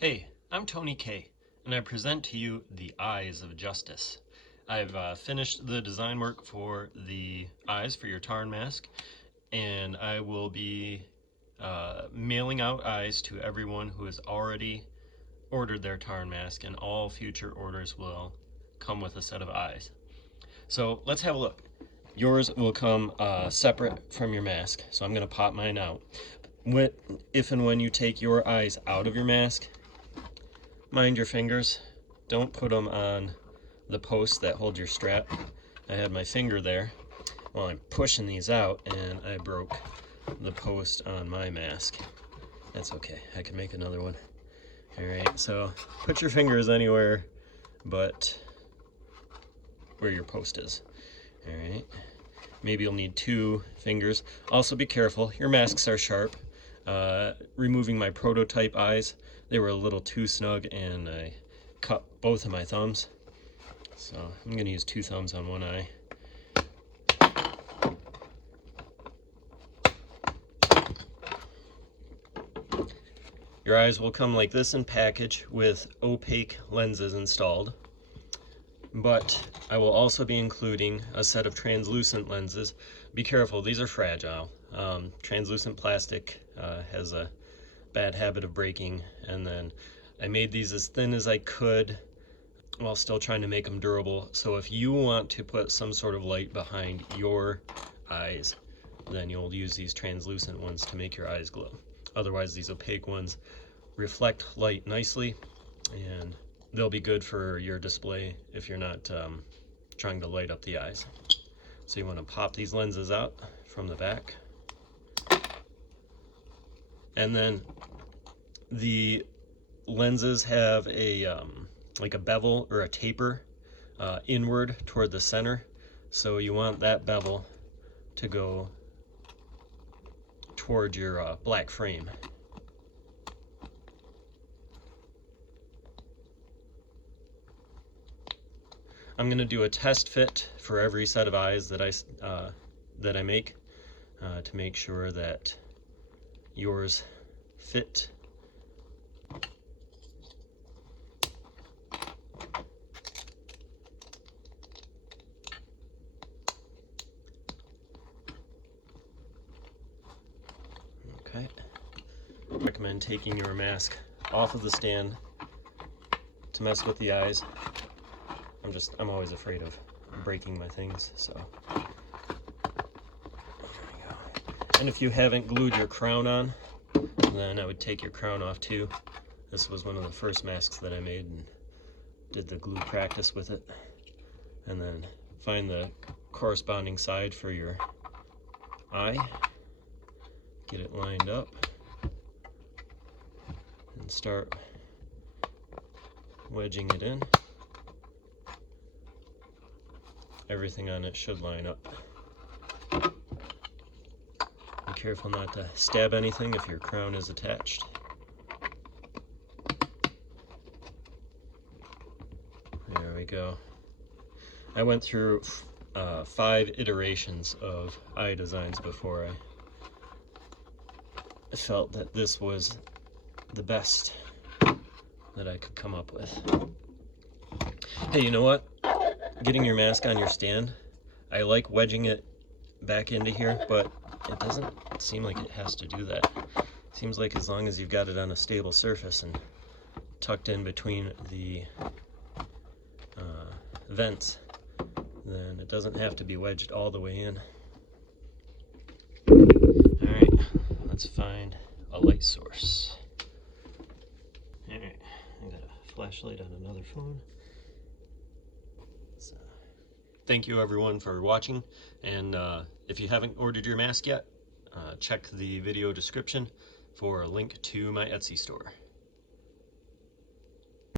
Hey, I'm Tony K, and I present to you the Eyes of Justice. I've finished the design work for the eyes for your Tarn mask, and I will be mailing out eyes to everyone who has already ordered their Tarn mask, and all future orders will come with a set of eyes. So let's have a look. Yours will come separate from your mask, so I'm going to pop mine out. If and when you take your eyes out of your mask, mind your fingers. Don't put them on the post that hold your strap. I had my finger there while I'm pushing these out, and I broke the post on my mask. That's okay, I can make another one. Alright, so put your fingers anywhere but where your post is. Alright, maybe you'll need 2 fingers. Also be careful, your masks are sharp. Removing my prototype eyes, they were a little too snug and I cut both of my thumbs. So I'm going to use 2 thumbs on one eye. Your eyes will come like this in package with opaque lenses installed. But I will also be including a set of translucent lenses. Be careful, these are fragile. Translucent plastic has a bad habit of breaking, and then I made these as thin as I could while still trying to make them durable. So if you want to put some sort of light behind your eyes, then you'll use these translucent ones to make your eyes glow. Otherwise, these opaque ones reflect light nicely, and they'll be good for your display if you're not trying to light up the eyes. So you want to pop these lenses out from the back. And then the lenses have a like a bevel or a taper inward toward the center. So you want that bevel to go toward your black frame. I'm going to do a test fit for every set of eyes that I make to make sure that yours fit. Okay. I recommend taking your mask off of the stand to mess with the eyes. I'm always afraid of breaking my things, so there we go. And if you haven't glued your crown on, then I would take your crown off too. This was one of the first masks that I made and did the glue practice with it. And then find the corresponding side for your eye, get it lined up, and start wedging it in. Everything on it should line up. Be careful not to stab anything if your crown is attached. There we go. I went through 5 iterations of eye designs before I felt that this was the best that I could come up with. Hey, you know what? Getting your mask on your stand, I like wedging it back into here, but it doesn't seem like it has to do that. Seems like as long as you've got it on a stable surface and tucked in between the vents, then it doesn't have to be wedged all the way in. Alright, let's find a light source. Alright, I got a flashlight on another phone. Thank you everyone for watching, and if you haven't ordered your mask yet, check the video description for a link to my Etsy store.